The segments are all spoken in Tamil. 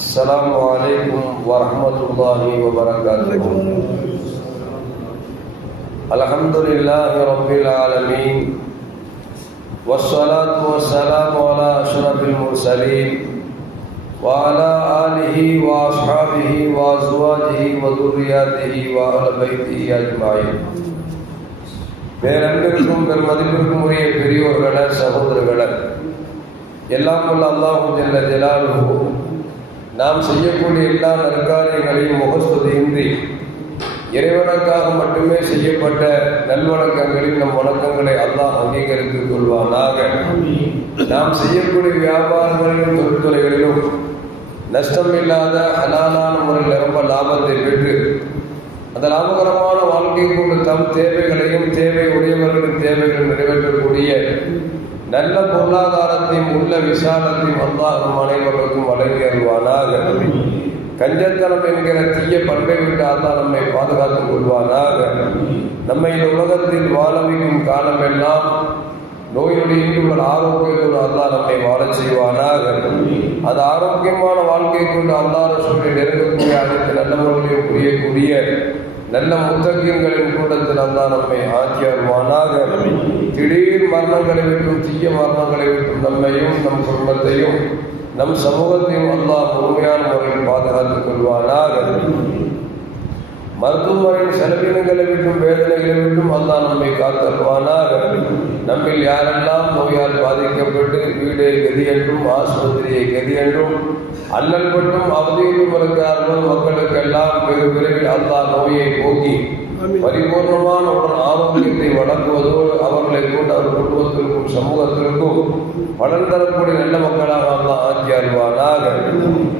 السلام عليكم ورحمة الله وبركاته الحمد لله رب العالمين والصلاة والسلام على أشرف المرسلين وعلى آله وأصحابه وأزواجه وذرياته وأهل بيته أجمعين பேரன்பிற்கும் பெருமதிப்பிற்கும் உரிய பெரியோர்கள சகோதரர்கள எல்லாம் உள்ள அல்லாஹு ஜல்ல ஜலாலுஹு நாம் செய்யக்கூடிய எல்லா நற்காரியங்களையும் முகஸ்துதியின்றி இறைவனுக்காக மட்டுமே செய்யப்பட்ட நல்வணக்கங்களில் நம் வணக்கங்களை அல்லாஹ் அங்கீகரித்துக் கொள்வானாக. நாம் செய்யக்கூடிய வியாபாரங்களிலும் தொழில்துறைகளிலும் நஷ்டம் இல்லாத ஹலாலான முறையில் ரொம்ப லாபத்தை பெற்று அந்த லாபகரமான வாழ்க்கை கொண்டு தம் தேவைகளையும் தேவை உடையவர்களின் தேவைகளை நிறைவேற்றக்கூடிய நல்ல பொருளாதாரத்தையும் உள்ள விசாலத்தையும் அல்லாஹ் நம் அனைவருக்கும் வழங்கி அருவானாக கஞ்சத்தனம் என்கிற தீய பண்பை விட்டு அல்லாஹ் நம்மை பாதுகாத்துக் கொள்வானாக. நம்மை இந்த உலகத்தில் வாழ வைக்கும் காலமெல்லாம் நோயுடைய உள்ள ஆரோக்கியத்தோடு அல்லாஹ் நம்மை வாழச் செய்வானாக. அது ஆரோக்கியமான வாழ்க்கை கொண்டு அல்லாஹ் சூழலில் இருக்கக்கூடிய அனைத்து நல்லவர்களையும் புரியக்கூடிய நல்ல முத்தகியங்களின் கூட்டத்தில் அல்லா நம்மை ஆக்கி திடீர் மரணங்களை விட்டும் தீய மரணங்களை விட்டும் நம்மையும் நம் குடும்பத்தையும் நம் சமூகத்தையும் அல்லாஹ் முழுமையான முறையில் பாதுகாத்துக் கொள்வானாக. மருத்துவமனையின் செலவினங்களை விட்டும் வேதனைகளை விட்டும் அல்லா நம்மை காத்தல்வானாக நம்மில் யாரெல்லாம் நோயால் பாதிக்கப்பட்டு வீடே கதி என்றும் ஆஸ்பத்திரியை கதி என்றும் அல்லல் பட்டும் அவதியிலும் இருக்கிறார்கள் மக்களுக்கெல்லாம் வெகு விரைவில் அல்லா நோயை போக்கி பரிபூர்ணமான உடல் ஆரோக்கியத்தை வழங்குவதோடு அவர்களை கொண்டு அவர் குடும்பத்திற்கும் சமூகத்திற்கும் பலன் தரக்கூடிய நல்ல மக்களாக அல்லா ஆக்கி அருவானாக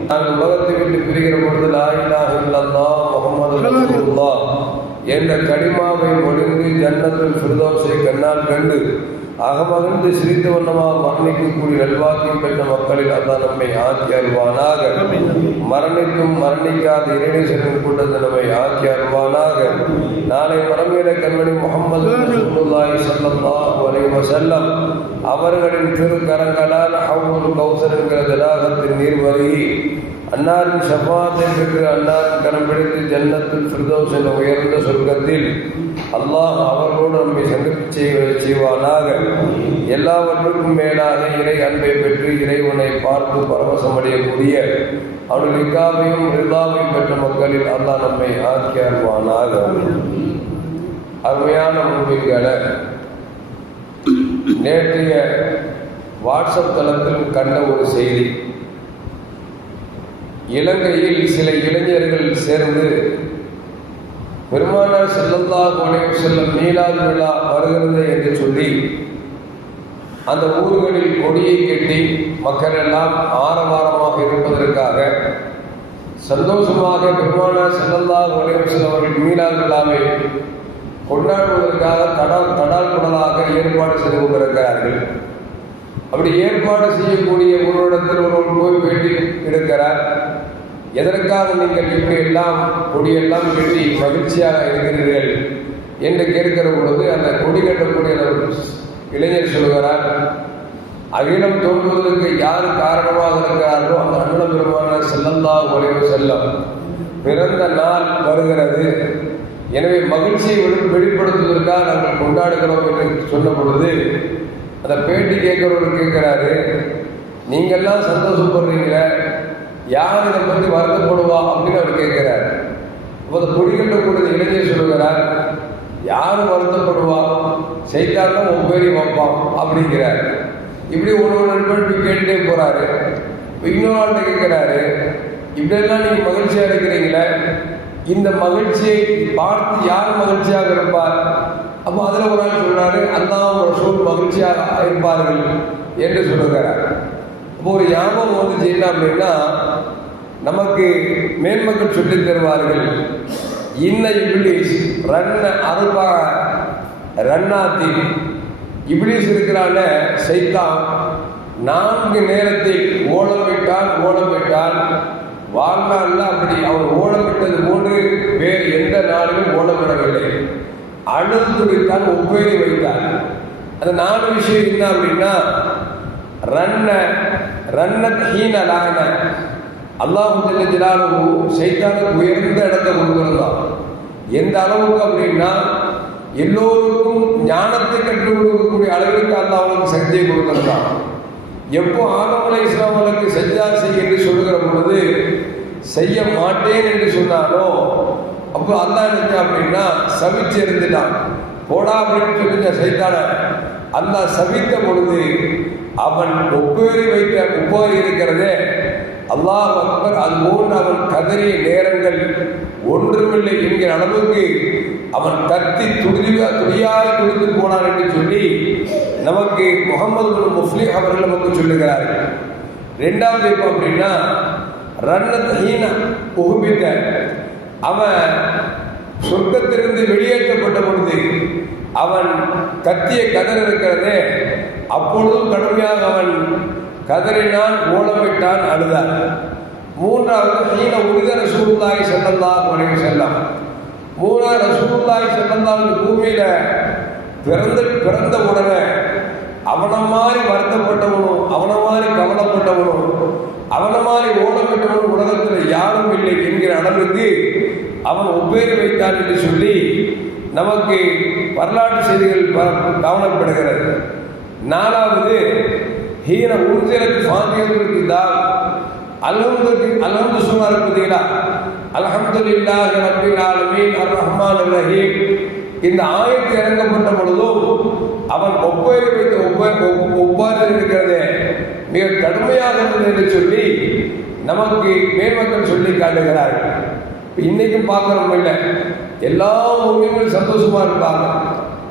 நாங்கள் உலகத்தை விட்டு பிரிகிற பொழுது லாயிலாக இல்லல்லா முகமது என்ற கடிமாவை ஒழுங்கு ஜன்னத்தில் ஃபிர்தௌஸை கண்ணால் கண்டு அகமகிழ்ந்து சிரித்த வண்ணமாக மரணிக்கக்கூடிய நல்வாக்கியம் பெற்ற மக்களில் அதான் நம்மை ஆக்கி அருவானாக மரணிக்கும் மரணிக்காத இறைநேசரின் கொண்டது நம்மை ஆக்கி அருவானாக நாளை பரமீர கண்மணி முகமது ரசூலுல்லாஹி ஸல்லல்லாஹு அவர்களின் திருக்கரங்களால் அவ்வளவு கௌசர் என்கிற தடாகத்தின் நீர்வழி அன்னாரின் ஷபாத்தை அன்னாரின் கரம் பிடித்து ஜன்னத்தில் ஃபிர்தௌஸ் என்ற உயர்ந்த சொர்க்கத்தில் அல்லாஹ் அவர்களோடு நம்மை சந்திப்பு செய்ய செய்வானாக. எல்லாவற்றுக்கும் மேலாக இறை அன்பை பெற்று இறைவனை பார்த்து பரவசம் அடையக்கூடிய அவனுடைய இக்காவையும் ரிதாவையும் பெற்ற மக்களில் அல்லாஹ் நம்மை ஆக்கி அருவானாக அருமையான முன்பில்களை நேற்றைய வாட்ஸ்அப் தளத்தில் கண்ட ஒரு செய்தி. இலங்கையில் சில இளைஞர்கள் சேர்ந்து பெருமானார் செல்லல்லா கோடையும் செல்லும் மீலாது விழா வருகிறது என்று சொல்லி அந்த ஊர்களில் கொடியை கட்டி மக்கள் எல்லாம் ஆரவாரமாக இருப்பதற்காக சந்தோஷமாக பெருமானார் செல்லல்லா கோடையும் செல்லவர்கள் மீலாது விழாவை கொண்டாடுவதற்காக தடால் தடால் குடலாக ஏற்பாடு செய்து கொண்டிருக்கிறார்கள். அப்படி ஏற்பாடு செய்யக்கூடிய ஒருவரிடத்தில் ஒருவர் போய் வேண்டி எடுக்கிறார் எதற்காக நீங்கள் இப்படி எல்லாம் கொடியெல்லாம் கட்டி மகிழ்ச்சியாக இருக்கிறீர்கள் என்று கேட்கிற பொழுது அந்த கொடி கட்டக்கூடிய இளைஞர் சொல்கிறார் அகிலம் தோன்றுவதற்கு யார் காரணமாக இருக்கிறார்களோ அந்த அண்ணன பெருமான செல்லல்லா ஒளிவு செல்லம் பிறந்த நாள் வருகிறது. எனவே மகிழ்ச்சியை வெளிப்படுத்துவதற்காக நாங்கள் கொண்டாடுகிறோம் என்று சொன்ன பொழுது அந்த பேட்டி கேட்கிறவர் கேட்கிறாரு நீங்கள்லாம் சந்தோஷப்படுறீங்களே யார் இதை பற்றி வருத்தப்படுவா அப்படின்னு அவர் கேட்கிறார். அப்போ கொடிக்கட்டக்கூடிய இளைஞர் சொல்லுகிறார் யார் வருத்தப்படுவா? செய்தாலும் உன் பேரி வைப்பான் அப்படிங்கிறார். இப்படி ஒரு ஒரு நண்பர் கேட்டுட்டே போறாரு. இன்னொரு ஆள்கிட்ட கேட்கிறாரு இப்படியெல்லாம் நீங்க மகிழ்ச்சியா இருக்கிறீங்களே? இந்த மகிழ்ச்சியை பார்த்து யார் மகிழ்ச்சியாக இருப்பார்? அப்போ அதில் ஒரு ஆள் அந்த ஒரு சூழ் மகிழ்ச்சியாக இருப்பார்கள் என்று சொல்லுகிறார். இப்போ ஒரு ஞாபகம் வந்து செய்யலாம் அப்படின்னா நமக்கு மேன்மக்கள் சொல்லி தருவார்கள். இன்ன இப்ளீஸ் ரன்ன அருபா ரன்னாத்தி. இப்ளீஸ் இருக்கிறான சைத்தான் நான்கு நேரத்தில் ஓலமிட்டால் ஓலமிட்டால் வாழ்நாளில் அப்படி அவர் ஓலமிட்டது போன்று வேறு எந்த நாளிலும் ஓலமிடவில்லை அழுதுடித்தான் ஒப்பேறி வைத்தார். அந்த நாலு விஷயம் என்ன அப்படின்னா ரன்ன ரன்னத் ஹீன லாகன அல்லாஹ் ஜல்ல ஜலாலுஹு சைத்தானுக்கு உயர்ந்த இடத்தை கொடுத்திருந்தான் எந்த அளவுக்கு அப்படின்னா எல்லோருக்கும் ஞானத்தை கற்றுக் கொடுக்கக்கூடிய அளவிற்கு அல்லாஹ் அவங்களுக்கு சக்தியை கொடுத்திருந்தான். எப்போ ஆனவலை அலை செஞ்சா செய் என்று சொல்லுகிற பொழுது செய்ய மாட்டேன் என்று சொன்னானோ அப்போ அல்லாஹ் என்ன அப்படின்னா சவிச்சு இருந்துட்டான் போடா அப்படின்னு சொல்லுங்க சைத்தான. அல்லாஹ் சவித்த பொழுது அவன் ஒப்பேறி வைத்த உப்பேறி இருக்கிறதே. அல்லாஹ் அக்பர் அது போன்று அவன் கதறிய நேரங்கள் ஒன்றுமில்லை என்கிற அளவுக்கு அவன் கத்தி துடிவா துடியாக துடித்து போனான் என்று சொல்லி நமக்கு முகமது பின் அவர்கள் நமக்கு சொல்லுகிறார். ரெண்டாவது இப்போ அப்படின்னா ரன்னத் ஹீனா புகுப்பித்த அவன் சொர்க்கத்திலிருந்து வெளியேற்றப்பட்ட பொழுது அவன் கத்திய கதர் இருக்கிறதே அப்பொழுதும் கடுமையாக அவன் கதறினான் ஓலமிட்டான் அழுதான் மூன்றாவது ஹீன உரித ரசூலுல்லாஹி ஸல்லல்லாஹு அலைஹி செல்லம் மூணாவது ரசூலுல்லாஹி ஸல்லல்லாஹு பூமியில பிறந்த பிறந்த உடனே அவனை மாதிரி வருத்தப்பட்டவனும் அவனை மாதிரி கவலைப்பட்டவனும் அவனை மாதிரி ஓடப்பட்டவனும் உலகத்தில் யாரும் இல்லை என்கிற அளவுக்கு அவன் ஒப்பேறு வைத்தான் என்று சொல்லி நமக்கு வரலாற்று செய்திகள் கவனப்படுகிறது. நாலாவது ஹீன உறுதியலுக்கு சாந்தியத்திற்கு தான் அல்ஹம்து அல்ஹம்து சொன்னார் பார்த்தீங்களா அல்ஹம்துலில்லாஹி ரப்பில் ஆலமீன் அர் ரஹ்மான் ரஹீம் இந்த ஆயத்து இறங்கப்பட்ட பொழுதும் அவன் ஒப்பேறு வைத்து ஒப்ப ஒப்பாறு இருக்கிறது மிக கடுமையாக இருந்தது என்று சொல்லி நமக்கு மேற்பக்கள் சொல்லி காட்டுகிறார்கள் இன்னைக்கும் பார்க்கறோம் இல்லை. எல்லா உண்மைகளும் சந்தோஷமா இருப்பாங்க.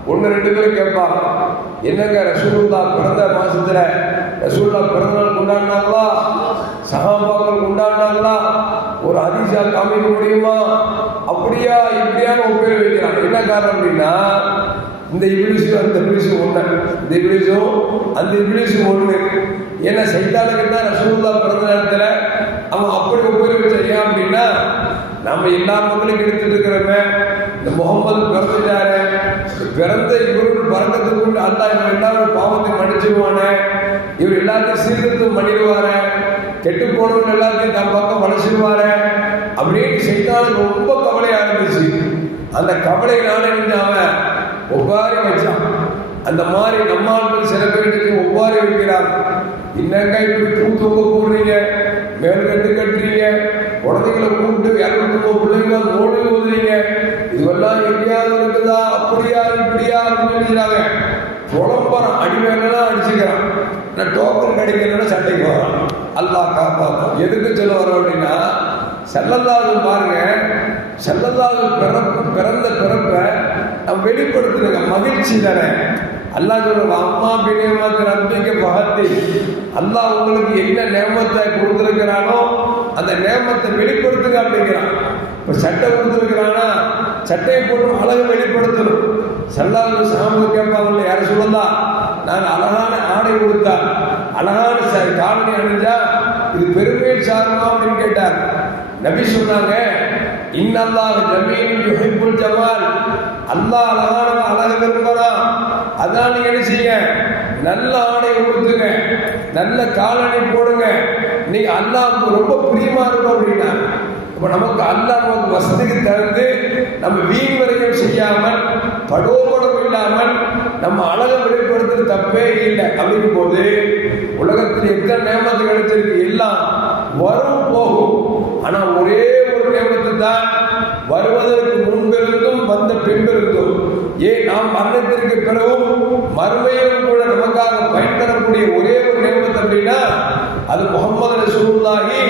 ஒன்று ரெண்டு பேரும் கேட்பாங்க. என்னங்க ரசூலுல்லா பிறந்த மாசத்துல ரசூல்லா பிறந்த நாள் கொண்டாடினாங்களா? சகாபாக்கள் கொண்டாடினாங்களா? ஒரு அதிசா காமிக்க முடியுமா? அப்படியா இப்படியான ஒப்பேறு வைக்கிறாங்க. என்ன காரணம் அப்படின்னா இந்த இபிலிஸும் அந்த இபிலிஸும் ஒன்று இந்த இபிலிஸும் அந்த இபிலிஸும் ஒன்று ஏன்னா சைத்தானுக்கு தான் ரசூல்லா பிறந்த நேரத்தில் அவன் அப்படி ஒப்பேறு ஏன் அப்படின்னா நம்ம எல்லா மக்களும் எடுத்துட்டு இருக்கிறோமே. இந்த முகமது பிறந்துட்டாரு. பிறந்த இவருக்கு பறக்கத்துக்கு கொண்டு அல்லா இவன் எல்லாரும் பாவத்தை மன்னிச்சிருவானே இவர் எல்லாத்தையும் சீர்திருத்தம் பண்ணிடுவாரு. கெட்டு போனவங்க எல்லாத்தையும் தன் பக்கம் வளர்ச்சிடுவாரு. அப்படின்னு செய்தாலும் ரொம்ப கவலையா இருந்துச்சு அந்த கவலையினால இருந்து அவன் ஒவ்வாறு வச்சான். அந்த மாதிரி நம்மாட்கள் சில பேருக்கு ஒவ்வாறு வைக்கிறார் என்னங்க இப்படி பூ தொங்க போடுறீங்க? மேல் கட்டு கட்டுறீங்க? குழந்தைகளை கூப்பிட்டு இரநூத்தி மூணு பிள்ளைங்க ஓடி ஊதுறீங்க நான் சட்டை கிடைக்கலன்னா சண்டைக்கு அல்லாஹ் காப்பாற்றும் எதுக்கு சொல்ல வரோம் அப்படின்னா செல்லல்லாது பாருங்க செல்லல்லாது பிறப்பு பிறந்த பிறப்பை நம்ம வெளிப்படுத்துறங்க மகிழ்ச்சி தானே. அல்லாஹ் சொல்லுவா அம்மா பிரியமாத்து ரப்பிக்க பகத்தி அல்லா உங்களுக்கு என்ன நேமத்தை கொடுத்துருக்கிறானோ அந்த நேமத்தை வெளிப்படுத்துங்க அப்படிங்கிறான். இப்போ சட்டை கொடுத்துருக்கிறானா? சட்டையை போட்டு அழகு வெளிப்படுத்தணும். செல்லாத சாமி கேட்பாங்கல்ல யாரும் சொல்லலாம் நான் அழகான ஆடை கொடுத்தார் அழகான சார் காலனி அணிஞ்சா இது பெருமையில் சாருமா அப்படின்னு கேட்டார். நபி சொன்னாங்க இன்னல்லாஹ் ஜமீன் யுஹிப்புல் ஜமால். அல்லாஹ் அழகான அழகு விரும்புறான் அதான் நீங்க என்ன செய்ய நல்ல ஆடை உடுத்துங்க நல்ல காலணி போடுங்க. நீ அல்லாஹ்வுக்கு ரொம்ப பிரியமா இருக்கும் அப்படின்னா இப்ப நமக்கு அல்லாஹ் நமக்கு வசதிக்கு தகுந்து நம்ம வீண் வரைக்கும் செய்யாமல் படோபடம் இல்லாமல் நம்ம அழகை வெளிப்படுத்துறது தப்பே இல்லை. அப்படிங்கும் போது உலகத்தில் எத்தனை நேமத்து கிடைச்சிருக்கு? எல்லாம் வரும் போகும். ஆனா ஒரே ஒரு நேமத்து தான் வருவதற்கு முன்பிருந்தும் வந்த பின்பிருந்தும். ஏன்? நாம் மரணத்திற்கு பிறகும் மறுமையிலும் கூட நமக்காக பயன் தரக்கூடிய ஒரே ஒரு நேமத்து அப்படின்னா அது முகமது ரசூல்லாகி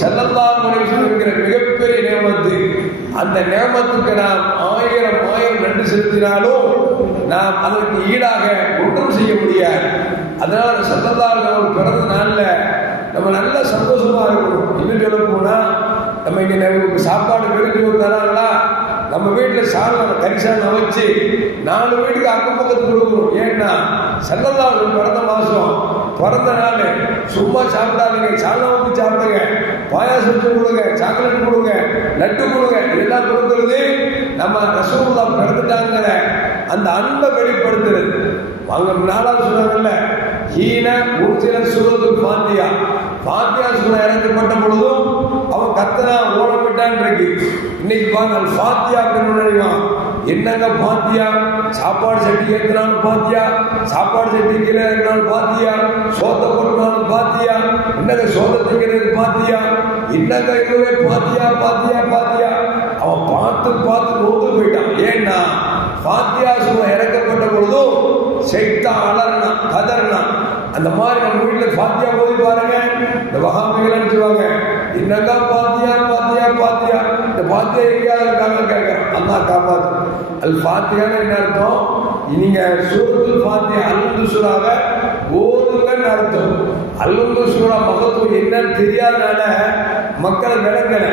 செல்லல்லா அலைஹி இருக்கிற என்கிற மிகப்பெரிய நேமத்து அந்த நேமத்துக்கு நாம் ஆயிரம் ஆயிரம் நன்றி செலுத்தினாலும் நாம் அதற்கு ஈடாக ஒன்றும் செய்ய முடியாது. அதனால ஸல்லல்லாஹு அலைஹி பிறந்த நாளில் நம்ம நல்ல சந்தோஷமா இருக்கணும். இன்னும் சொல்ல போனால் நம்ம இங்கே நமக்கு சாப்பாடு வெறும் தராங்களா? நம்ம வீட்டில் சாணம் கரிசாணம் அமைச்சு நாலு வீட்டுக்கு அக்கம் பக்கத்து கொடுக்குறோம் ஏன்னா செல்லலாம் பிறந்த மாதம் பிறந்த நாள். சும்மா சாப்பிடாதீங்க. சாணம் ஊற்றி சாப்பிடுங்க. பாயாசம் கொடுங்க. சாக்லேட் கொடுங்க. லட்டு கொடுங்க. இதெல்லாம் கொடுக்கறது நம்ம ரசகுல்லா பிறந்துட்டாங்கிற அந்த அன்பை வெளிப்படுத்துறது. வாங்க நாளாவது சொன்னாங்கல்ல ஹீன ஊர்ஜின சுகத்து பாத்தியா பாத்தியா சுனா இறக்கப்பட்ட பொழுதும் அவன் கத்தனா ஓடப்பட்டான் இருக்கு இன்னைக்கு பாருங்க பாத்தியா அப்படின்னு என்னங்க பாத்தியா சாப்பாடு செட்டி ஏற்றினாலும் பாத்தியா சாப்பாடு சட்டி கீழே இறங்கினாலும் பாத்தியா சோத்த போட்டுனாலும் பாத்தியா என்னங்க சோதத்தை கீழே பாத்தியா என்னங்க இதுவே பாத்தியா பாத்தியா பாத்தியா அவன் பார்த்து பார்த்து நோந்து போயிட்டான். ஏன்னா பாத்தியா சும்மா இறக்கப்பட்ட பொழுதும் செய்தா அலர்னா கதர்னா அந்த மாதிரி நம்ம வீட்டில் பாத்தியா போய் பாருங்க. இந்த வகாமிகள் நினைச்சுவாங்க என்னக்கா பாத்தியா பாத்தியா பாத்தியா? இந்த பாத்தியா எங்கேயாவது இருக்காங்க கேட்க அண்ணா காப்பாத்து. அது பாத்தியான்னு என்ன அர்த்தம்? நீங்க சூரத்து பாத்தியா அல்லது சூறாவை ஓதுங்கன்னு அர்த்தம்? அல்லது சூறா மகத்துவம் என்னன்னு தெரியாதனால மக்களை விளங்கலை.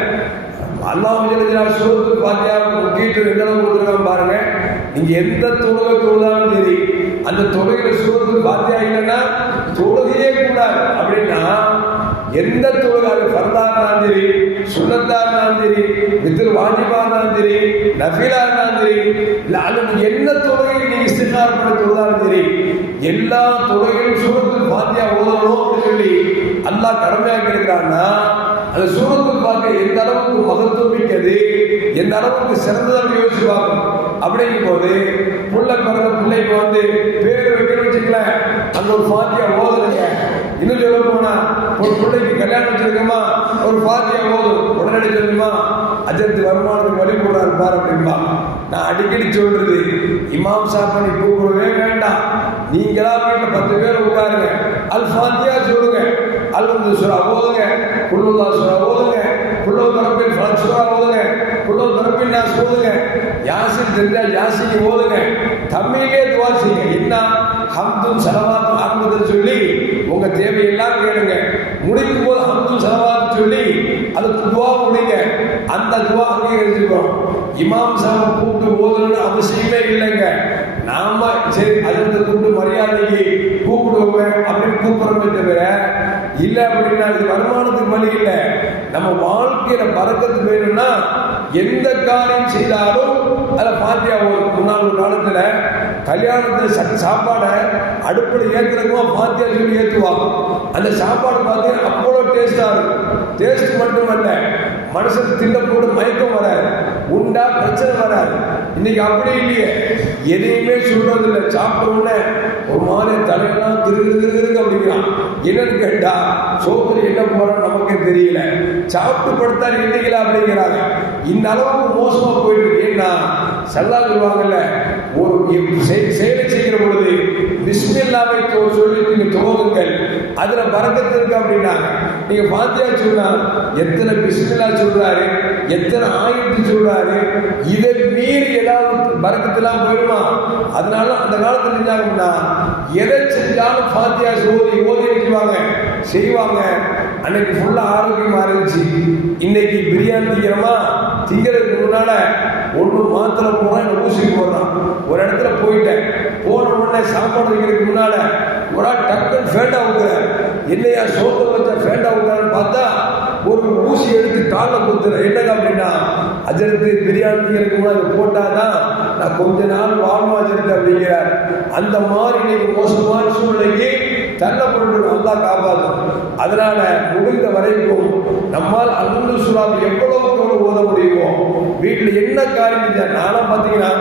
அல்லாஹ் சூரத்து பாத்தியா கீட்டு ரெண்டு கொடுத்துருக்காங்க பாருங்க. நீங்க எந்த தொழுகை தொழுதாலும் சரி அந்த தொழுகையில சூரத்து பாத்தியா இல்லைன்னா தொழுகையே கூடாது. அப்படின்னா எந்த தொழுகை அது பரதா இருந்தாலும் சரி சுண்ணத்தா இருந்தாலும் சரி வித்தில் வாஜிபா இருந்தாலும் சரி நஃபீலா இருந்தாலும் சரி இல்லை அது என்ன தொழுகை நீங்க இஸ்திகார் பண்ண தொழுதாலும் சரி எல்லா தொழுகையும் சூரத்தில் பாத்தியா ஓதணும் அப்படின்னு சொல்லி அல்லாஹ் கடமையாக்கி இருக்கிறான்னா அந்த சூரத்தில் பார்க்க எந்த அளவுக்கு மகத்துவம் மிக்கது? எந்த அளவுக்கு சிறந்ததாக யோசிச்சு பார்க்கணும் அப்படிங்கும் போது புள்ள பிறந்த பிள்ளைக்கு வந்து பேர் வைக்கணும் வச்சுக்கலேன் அந்த ஒரு பாத்தியா ஓதுறீங்க இன்னும் சொல்ல போனா ஒரு பிள்ளைக்கு கல்யாணம் வச்சிருக்கோமா? ஒரு பாத்தியா ஓதும் உடனடி சொல்லுமா? அஜத்து வருமானத்துக்கு வழி போடுறாரு பாரு அப்படின்பா நான் அடிக்கடி சொல்றது இமாம் சாப்பாடு கூப்பிடவே வேண்டாம். நீங்களா வீட்டில் பத்து பேர் உட்காருங்க. அல் பாத்தியா சொல்லுங்க. கால்பந்து வந்து சுரா ஓதுங்க குள்ளுல்லா சுரா ஓதுங்க குள்ளோ தரப்பில் ஃபலக் சுரா ஓதுங்க குள்ளோ தரப்பில் நான் ஓதுங்க. யாசின் தெரிஞ்சால் யாசிக்கு ஓதுங்க. தமிழே துவா செய்யுங்க. என்ன ஹம்தும் சலவாத்தும் ஆரம்பத்தில் சொல்லி உங்க தேவையெல்லாம் கேளுங்க. முடிக்கும் போது ஹம்தும் சலவாத்தும் சொல்லி அதுக்கு துவா முடிங்க அந்த துவா அங்கீகரிச்சுக்கிறோம் இமாம் சாஹிப் கூப்பிட்டு ஓதணும்னு அவசியமே இல்லைங்க. நாம சரி அதற்கு கூப்பிட்டு மரியாதைக்கு கூப்பிடுவோம் அப்படின்னு கூப்பிடுறோமே. இல்லை அப்படின்னா இது வருமானத்துக்கு வழி இல்லை நம்ம வாழ்க்கையில பறக்கத்துக்கு வேணும்னா எந்த காரியம் செய்தாலும் அதில் பாத்தியா ஒரு முன்னாள் ஒரு காலத்துல கல்யாணத்துல ச- சாப்பாடை அடுப்பில் ஏற்றுறதுமா பாத்தியா சொல்லி ஏற்றுவாங்க அந்த சாப்பாடு பார்த்தீங்கன்னா அவ்வளோ டேஸ்டாக இருக்கும் டேஸ்ட் மட்டுமல்ல மனசுக்கு தின்ன போட்டு மயக்கம் வராது உண்டா பிரச்சனை வராது இன்னைக்கு அப்படி இல்லையே எதையுமே சொல்றது இல்லை சாப்பிட்ட உடனே ஒரு மாதிரி தலையெல்லாம் திரு திரு அப்படிங்கிறான் என்னன்னு கேட்டா சோத்துல என்ன போறோம் நமக்கு தெரியல. சாப்பிட்டு படுத்தா எண்ணிக்கல அப்படிங்கிறாங்க இந்த அளவுக்கு மோசமா போயிட்டு ஏன்னா சல்லா சொல்லுவாங்கல்ல ஒரு சேவை செய்கிற பொழுது பிஸ்மில்லாவை சொல்லி நீங்க துவங்குங்கள் அதுல பறக்கத்து இருக்கு அப்படின்னாங்க நீங்க பாத்தியா சொன்னா எத்தனை பிஸ்மில்லா சொல்றாரு எத்தனை ஆயிரத்து சொல்றாரு இதை மீறி ஏதாவது பறக்கத்துலாம் போயிடுமா அதனால அந்த காலத்துல இருந்தாங்கன்னா எதை செஞ்சாலும் பாத்தியா ஓதி ஓதி வைக்குவாங்க செய்வாங்க. அன்னைக்கு ஃபுல்லா ஆரோக்கியமா இருந்துச்சு. இன்னைக்கு பிரியாணி திங்கிறோமா? திங்கிறதுக்கு முன்னால ஒன்று மாத்திரை போனா இல்லை ஊசி போடுறான் ஒரு இடத்துல போயிட்டேன். போன உடனே சாப்பாடு வைக்கிறதுக்கு முன்னால ஒரு ஆள் டக்குன்னு ஃபேண்டா ஊக்குறாரு என்னையா சோத்த வச்ச ஃபேண்டா ஊக்குறான்னு பார்த்தா ஒரு ஊசி எடுத்து காலை குத்துறேன் என்னங்க அப்படின்னா அஜரத்து பிரியாணி திங்கிறதுக்கு போட்டால் போட்டாதான் நான் கொஞ்ச நாள் வாழ்வா அஜரத்து அப்படிங்கிறார் அந்த மாதிரி இன்னைக்கு மோசமான சூழ்நிலைக்கு தள்ளப்பட்டு நல்லா காப்பாற்றும் அதனால முடிந்த வரைக்கும் நம்மால் அல்லுந்து சுறாவை எவ்வளவுக்கு எவ்வளவு ஓத முடியுமோ வீட்டில் என்ன காரியம் நானும் பார்த்தீங்கன்னா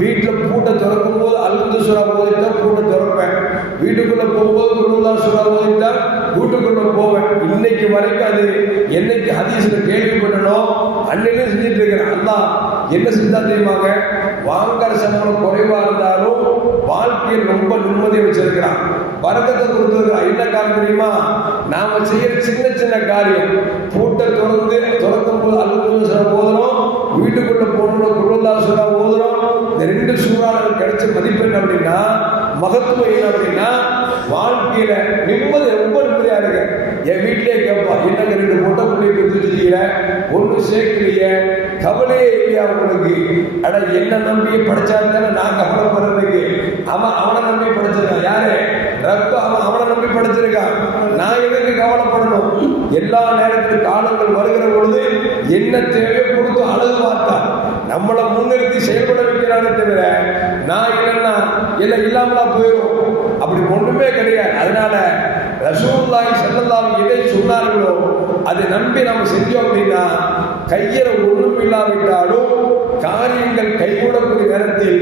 வீட்டில் பூட்டை திறக்கும் போது அல்லுந்து சுறா ஓதிட்டா பூட்டை திறப்பேன். வீட்டுக்குள்ளே போகும்போது குருல்லா சுறா ஓதிட்டா வீட்டுக்குள்ளே போவேன். இன்னைக்கு வரைக்கும் அது என்னைக்கு ஹதீஸ்ல கேள்விப்பட்டனோ அன்னைக்கு செஞ்சுட்டு இருக்கிறேன் அல்லாஹ் என்ன செஞ்சா தெரியுமாங்க? வாங்குற சம்பளம் குறைவா இருந்தாலும் வாழ்க்கையில் ரொம்ப நிம்மதியை வச்சிருக்கிறான். வரக்கத்தை கொடுத்துருக்கிறான் என்ன காரணம் தெரியுமா? நாம செய்யற சின்ன சின்ன காரியம். பூட்டை திறந்து திறக்கும் போது அலுவலகம் சில வீட்டுக்குள்ள போகணும் குருவல்லா சுறா ஓதுறோம் இந்த ரெண்டு சூறாவில் கிடைச்ச என்ன அப்படின்னா மகத்துவம் என்ன அப்படின்னா வாழ்க்கையில நிம்மதி ரொம்ப நிம்மதியா இருக்கு. என் வீட்டிலே கேட்பா என்னங்க ரெண்டு மொட்டை பிள்ளைய பெற்றுச்சிருக்கீங்க ஒன்று சேர்க்கலைய. கவலையே இல்லையா உங்களுக்கு அட என்ன நம்பி படிச்சாருந்தானே நான் கவலைப்படுறதுக்கு. அவன் அவனை நம்பி படிச்சிருக்கான். யாரு? ரப்பு அவன் அவனை நம்பி படிச்சிருக்கான். நான் எதுக்கு கவலை எல்லா நேரத்தில் காலங்கள் வருகிற பொழுது என்ன தேவையோ கொடுத்து அழகு பார்த்தான். நம்மளை முன்னிறுத்தி செயல்பட வைக்கிறானே தவிர நான் இல்லைன்னா இல்லை இல்லாமலா போயிடும் அப்படி ஒண்ணுமே கிடையாது. அதனால ரசூல்லாய் செல்லலாம் எதை சொன்னார்களோ அதை நம்பி நம்ம செஞ்சோம் அப்படின்னா கையில ஒன்றும் இல்லாவிட்டாலும் காரியங்கள் கைகூடக்கூடிய நேரத்தில்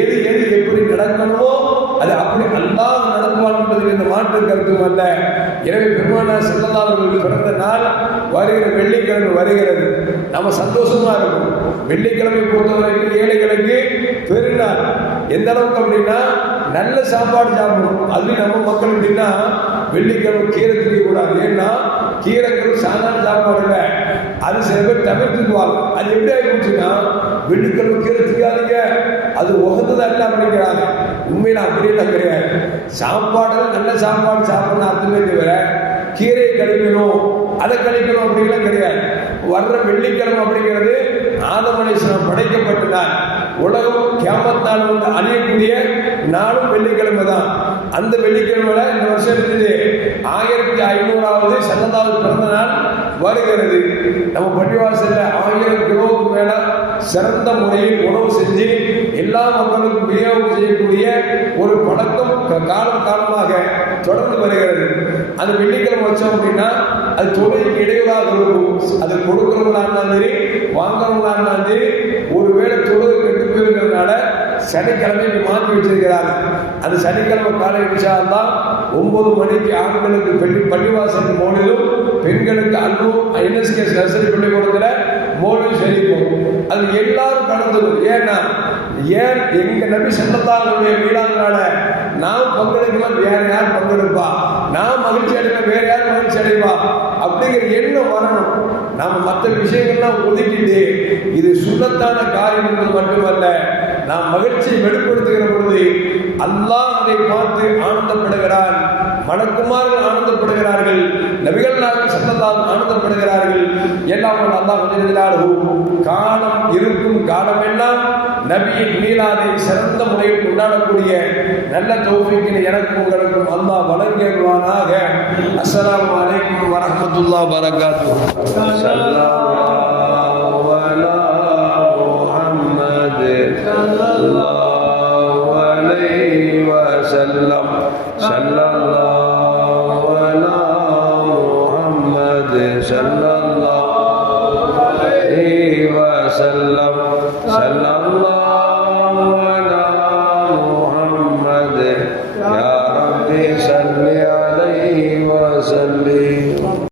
எது எது எப்படி நடக்கணுமோ அது மாற்று கருத்தும் அல்ல எனவே பெருமானா செல்லல்லா அவர்கள் பிறந்த நாள் வருகிற வெள்ளிக்கிழமை வருகிறது. நம்ம சந்தோஷமா இருக்கும் வெள்ளிக்கிழமை பொறுத்தவரைக்கும் ஏழைகளுக்கு பெருநாள். எந்த அளவுக்கு அப்படின்னா நல்ல சாப்பாடு சாப்பிடணும். அதுலேயும் நம்ம மக்கள் எப்படின்னா வெள்ளிக்கிழமை கீரை திரியக்கூடாது ஏன்னா கீரைங்கிறது சாதாரண சாப்பாடு இல்லை. அது சில பேர் தவிர்த்துக்குவாங்க அது எப்படி ஆகிடுச்சுன்னா வெள்ளிக்கிழமை கீரை திங்காதீங்க அது உகந்தது அல்ல அப்படிங்கிறாங்க. உண்மையில அப்படியே கிடையாது சாப்பாடு நல்ல சாப்பாடு சாப்பிடணும் அர்த்தமே தவிர கீரையை கழிக்கணும் அதை கழிக்கணும் அப்படிங்கலாம் கிடையாது. வர்ற வெள்ளிக்கிழமை அப்படிங்கிறது ஆதமனேஸ்வரன் படைக்கப்பட்ட உலகம் கேமத்தால் வந்து அழியக்கூடிய நாளும் வெள்ளிக்கிழமை தான். அந்த வெள்ளிக்கிழமையில இந்த வருஷம் இருந்தது ஆயிரத்தி ஐநூறாவது சன்னதாவது பிறந்த நாள் வருகிறது. நம்ம பள்ளிவாசல்ல ஆயிரம் கிலோவுக்கு மேல சிறந்த முறையில் உணவு செஞ்சு எல்லா மக்களுக்கும் விநியோகம் செய்யக்கூடிய ஒரு பழக்கம் காலம் காலமாக தொடர்ந்து வருகிறது. அது வெள்ளிக்கிழமை வச்சோம் அப்படின்னா அது தொழிலுக்கு இடையூறாக இருக்கும். அது கொடுக்கிறவங்களா இருந்தாலும் சரி வாங்குறவங்களா இருந்தாலும் சரி ஒருவேளை தொழில் கெட்டு போயிருக்கிறதுனால சனிக்கிழமை மாற்றி வச்சிருக்கிறாங்க. அது சனிக்கிழமை காலை விஷயம் தான் ஒன்பது மணிக்கு ஆண்களுக்கு பள்ளி பள்ளிவாசல் மோனிலும் பெண்களுக்கு அல்லும் என்எஸ்கேஸ் நர்சரி பள்ளிக்கூடத்தில் மோனிலும் செழிப்போம் அது எல்லாரும் கலந்துக்கும் ஏன்னா ஏன் எங்க நபி செல்லத்தாருடைய வீடாங்கனால நாம் பங்கெடுக்கலாம் வேற யார் பங்கெடுப்பா? நான் மகிழ்ச்சி அடைவேன் வேற யார் மகிழ்ச்சி அடைவா? அப்படிங்கிற எண்ணம் வரணும். நாம் மற்ற விஷயங்கள்லாம் ஒதுக்கிட்டு இது சுண்ணத்தான காரியம் என்பது மட்டுமல்ல நாம் மகிழ்ச்சியை வெளிப்படுத்துகிற பொழுது அல்லாஹ் அதை பார்த்து ஆனந்தப்படுகிறான். மணக்குமார்கள் ஆனந்தப்படுகிறார்கள். நபிகள் நாட்கள் சத்தத்தால் ஆனந்தப்படுகிறார்கள். எல்லாம் அல்லா அல்லாஹ் காலம் இருக்கும் காலமெல்லாம் நபியின் மீளாதை சிறந்த முறையில் கொண்டாடக்கூடிய நல்ல தௌஃபீக்கினை எனக்கும் உங்களுக்கும் அல்லா வழங்கிடுவானாக அஸ்லாம் அலைக்கும் வரஹ்மத்துல்லாஹி வரகாத்துஹு